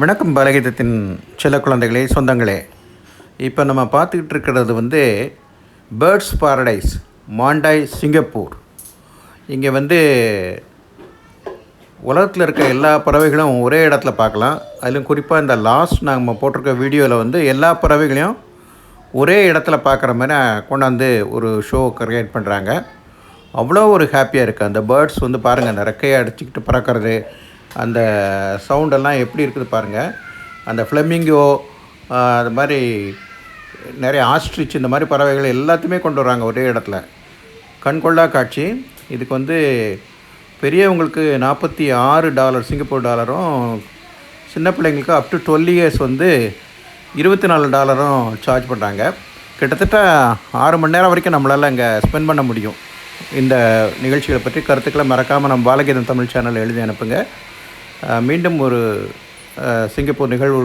வணக்கம் பாலகீதத்தின் செல்ல குழந்தைகளே, சொந்தங்களே. இப்போ நம்ம பார்த்துக்கிட்டு இருக்கிறது பேர்ட்ஸ் பாரடைஸ் மாண்டாய், சிங்கப்பூர். இங்கே உலகத்தில் இருக்க எல்லா பறவைகளும் ஒரே இடத்துல பார்க்கலாம். அதிலும் குறிப்பாக இந்த லாஸ்ட் நம்ம போட்டிருக்க வீடியோவில் எல்லா பறவைகளையும் ஒரே இடத்துல பார்க்குற மாதிரி கொண்டாந்து ஒரு ஷோ க்ரியேட் பண்ணுறாங்க. அவ்வளோ ஒரு ஹாப்பியாக இருக்குது. அந்த பேர்ட்ஸ் பாருங்கள், அந்த ரெக்கையை அடிச்சுக்கிட்டு பறக்கிறது, அந்த சவுண்டெல்லாம் எப்படி இருக்குது பாருங்கள். அந்த ஃப்ளெமிங்கோ, அது மாதிரி நிறைய ஆஸ்ட்ரிச், இந்த மாதிரி பறவைகள் எல்லாத்தையுமே கொண்டு வராங்க ஒரே இடத்துல. கண்கொள்ளா காட்சி. இதுக்கு பெரியவங்களுக்கு $46 சிங்கப்பூர் டாலரும், சின்ன பிள்ளைங்களுக்கு அப் டு 12 இயர்ஸ் $24 சார்ஜ் பண்ணுறாங்க. கிட்டத்தட்ட 6 மணி நேரம் வரைக்கும் நம்மளால் இங்கே ஸ்பெண்ட் பண்ண முடியும். இந்த நிகழ்ச்சிகளை பற்றி கருத்துக்களை மறக்காமல் நம்ம பாலகீதம் தமிழ் சேனல் எழுதி அனுப்புங்க. மீண்டும் ஒரு சிங்கப்பூர் நிகழ்வு